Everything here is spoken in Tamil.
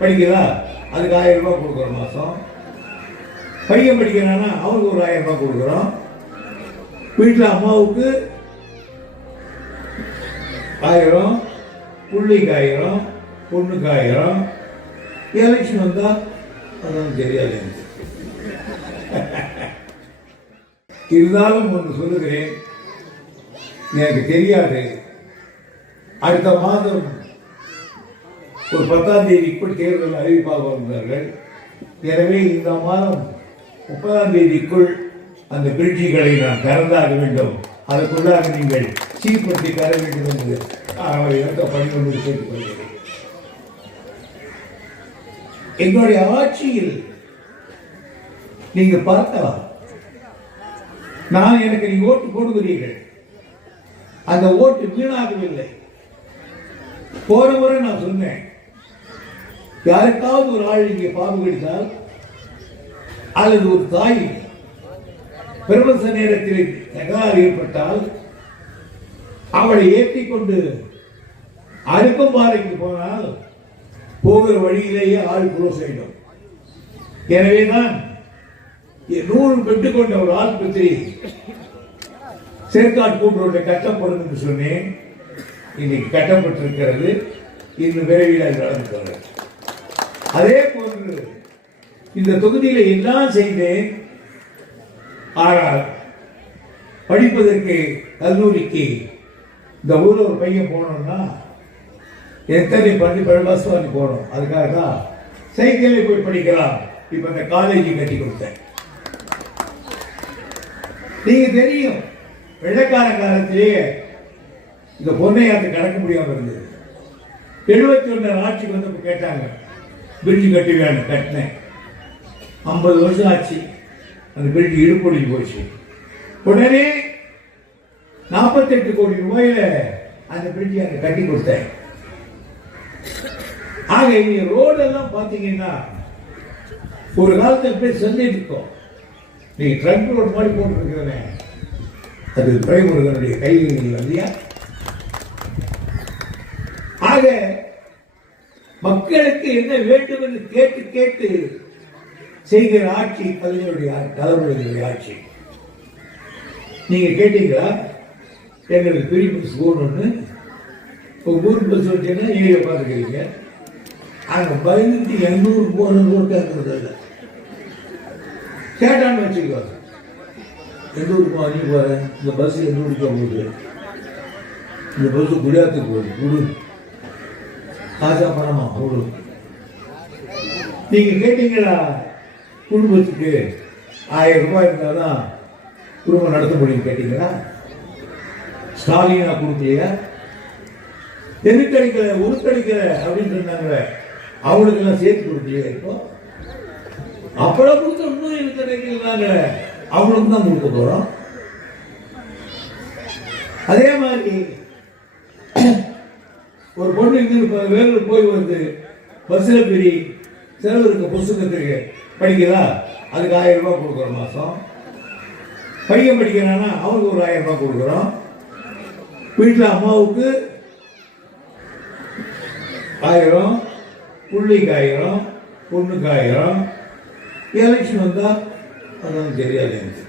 படிக்கிறா, அதுக்கு 1000 ரூபாய் கொடுக்குறோம் மாதம். பையன் படிக்கிறானா அவனுக்கு ஒரு 1000 ரூபாய் கொடுக்குறோம். வீட்டில் அம்மாவுக்கு 1000, பிள்ளைக்கு 1000, பொண்ணுக்கு 1000. எலெக்ஷன் வந்தா அதான் தெரியாது எனக்கு. இருந்தாலும் ஒன்று சொல்லுகிறேன், எனக்கு தெரியாது. அடுத்த மாதம் ஒரு 10ஆம் தேதிக்குள் தேர்தல் அறிவிப்பாக வந்தார்கள். எனவே இந்த மாதம் 30ஆம் தேதிக்குள் அந்த பிரிட்ஜுகளை நான் திறந்தாக வேண்டும். அதற்குள்ளாக நீங்கள் சீர்படுத்தி தர வேண்டும் என்று அவரை பணிகொண்டு கேட்டுக்கொள்கிறேன். எங்களுடைய ஆட்சியில் நீங்கள் பார்க்கலாம், எனக்கு நீ ஓட்டு போடுகிறீர்கள், அந்த ஓட்டு வீணாகவில்லை. போன முறை நான் சொன்னேன், யாருக்காவது ஒரு ஆள் இங்கே பாம்பு கடித்தால் அல்லது ஒரு தாய் பிரபஞ்ச நேரத்தில் தகராறு ஏற்பட்டால் அவளை ஏற்றிக்கொண்டு அடுப்பம்பாறைக்கு போனால் போகிற வழியிலேயே ஆள் குரோஸ் ஆயிடும். எனவேதான் 100 பெற்றுக் கொண்ட ஒரு ஆஸ்பத்திரி சேர்க்காட் கூட்டுறவுடைய கட்டப்படும் என்று சொன்னேன். இன்னைக்கு கட்டப்பட்டிருக்கிறது. இன்னும் விரைவில் நடந்துகிறது. அதே போன்று இந்த தொகுதியில எல்லாம் செய்தேன். ஆனால் படிப்பதற்கு கல்லூரிக்கு இந்த ஊர்ல ஒரு பையன் போனோம்னா எத்தனை பள்ளிவாசல் போகணும். அதுக்காக தான் சைக்கிளில் போய் படிக்கலாம். இப்ப இந்த காலேஜை கட்டி கொடுத்தேன். நீங்க தெரியும், வெள்ளக்கார காலத்திலேயே இந்த பொன்னையாத்து கடக்க முடியாம இருந்தது. 71 ஆட்சிக்கு வந்து கேட்டாங்க, பிரிட்ஜ் கட்டி வேணும். கட்டினேன். 50 வருஷம் ஆச்சு. அந்த பிரிட்ஜ் இடுப்பொடி போச்சு. உடனே 48 கோடி ரூபாயில அந்த பிரிட்ஜ் அங்க கட்டி கொடுத்தேன். ஆக இங்க ரோடெல்லாம் பாத்தீங்கன்னா ஒரு காலத்தில் போய் சொல்லிட்டு இருக்கோம், நீங்க ட்ரங்க் ரோடு மாதிரி போட்டுருக்கிறேன், அது துரைமுருகனுடைய கைகள் இல்லையா? ஆக மக்களுக்கு என்ன வேண்டும் என்று கேட்டு கேட்டு செய்கிற ஆட்சி தலைவர்களுடைய ஆட்சி. நீங்க கேட்டீங்களா எங்களுக்கு பெரிய பஸ் போகணும்னு? ஊர் பஸ் வச்சீங்கன்னா நீங்க உட்காந்துக்கிறீங்க. அங்க பயந்துட்டு 800 போகணும்னு கூட கேட்கறது இல்லை. கேட்டான்னு வச்சுக்கோ, 800 நீ போற இந்த பஸ் 800 போகுது, இந்த பஸ் குடியாத்துக்கு போகுது, குடு காசா பணமா கொடு. நீங்க கேட்டீங்களா குடும்பத்துக்கு 1000 ரூபாய் இருந்தாதான் குடும்பம் நடத்த முடியும் கேட்டீங்களா? ஸ்டாலினா கொடுக்கலையா? எதுக்கு அடிக்கல உருக்கடிக்கல அப்படின்னு சொன்னாங்க. அவங்களுக்கு எல்லாம் சேர்த்து கொடுக்கலையா? இப்போ அப்பளம் கொடுத்த இன்னும் எனக்கு கிடைக்கிறாங்க, அவங்களுக்கு தான் கொடுக்க போறோம். அதே மாதிரி ஒரு பொண்ணு இங்க வேலூர் போய் வருது, பஸ்ல பெரிய செலவு இருக்க புஸ்தகத்துக்கு படிக்கிறா, அதுக்கு 1000 ரூபாய் கொடுக்குறோம் மாசம். பையன் படிக்கிறானா அவனுக்கு ஒரு 1000 ரூபாய் கொடுக்குறோம். வீட்டில் அம்மாவுக்கு 1000, பிள்ளைக்கு 1000, பொண்ணுக்கு 1000. எலெக்ஷன் வந்தா அதான் தெரியாது எனக்கு.